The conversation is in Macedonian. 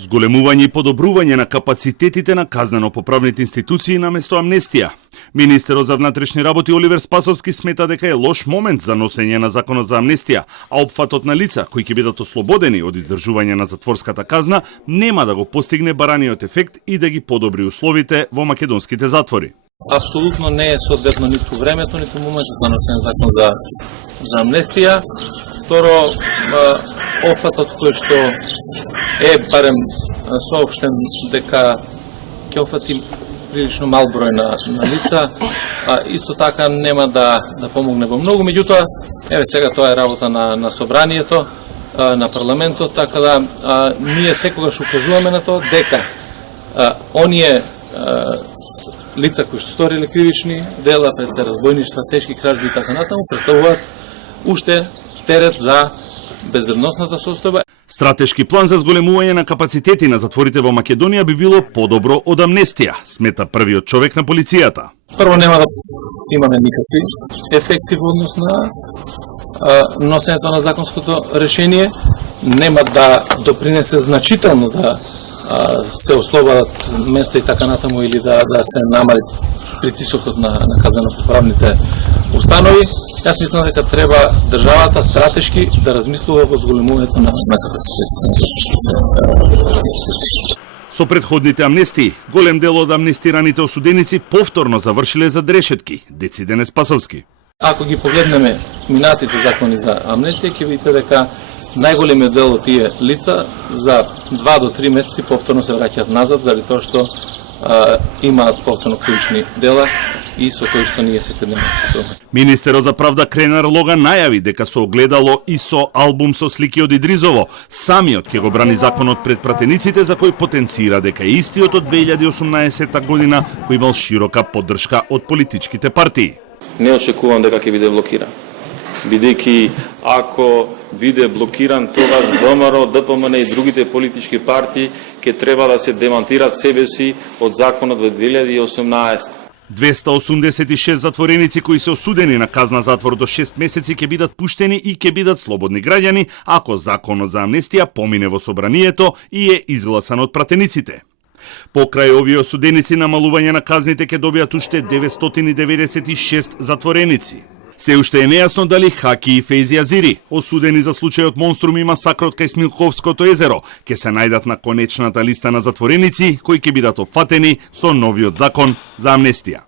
Зголемување и подобрување на капацитетите на казнено-поправните институции наместо амнестија. Министерот за внатрешни работи Оливер Спасовски смета дека е лош момент за носење на законот за амнестија, а опфатот на лица кои ќе бидат ослободени од издржување на затворската казна нема да го постигне бараниот ефект и да ги подобри условите во македонските затвори. Апсолутно не е соодветно ниту времето, ниту моментот на носење закон за амнестија. Второ, опфатот кој што е барем соопштен дека ќе опфати прилично мал број на лица, исто така нема да помогне во многу, меѓутоа, еве сега тоа е работа на собранието, на парламентот, така да ние секогаш укажуваме на тоа дека оние лица кои што сториле кривични дела, пред се разбойништва, тешки кражби и така натаму, представуваат уште терет за безбедносната состојба. Стратешки план за зголемување на капацитети на затворите во Македонија би било подобро од амнестија, смета првиот човек на полицијата. Прво, нема да имаме никакви ефекти во однос на носењето на законското решение, нема да допринесе значително да се ослободат места и така натаму или да се намали притисокот на казнено-поправните установи. Јас мислам дека треба државата стратешки да размислува во зголемувањето на капацитет на институции. Со предходните амнестии, голем дел од амнестираните осуденици повторно завршиле за решетки, деци Денес Спасовски. Ако ги погледнеме минатите закони за амнестија, ќе видите дека најголемиот дел од тие лица за 2 до 3 месеци повторно се враќаат назад заради тоа што имаат повторно кривични дела и со кои што ние секојдневно се столкнуваме. Министерот за правда Кренар Лога најави дека со огледало и со албум со слики од Идризово, самиот ќе го брани законот пред пратениците за кој потенцира дека е истиот од 2018 година кој имал широка поддршка од политичките партии. Не очекувам дека ќе биде блокиран. Бидејќи ако биде блокиран, тогаш ВМРО, ДПМН и другите политички партии ќе треба да се демантират себе си од законот во 2018. 286 затвореници кои се осудени на казна затвор до 6 месеци ќе бидат пуштени и ќе бидат слободни граѓани ако законот за амнестија помине во собранието и е изгласан од пратениците. Покрај овие осуденици намалување на казните ќе добијат уште 996 затвореници. Се уште е нејасно дали Хаки и Фейзи Азири, осудени за случајот Монструм и масакрот кај Смилковското езеро, ќе се најдат на конечната листа на затвореници кои ќе бидат опфатени со новиот закон за амнестија.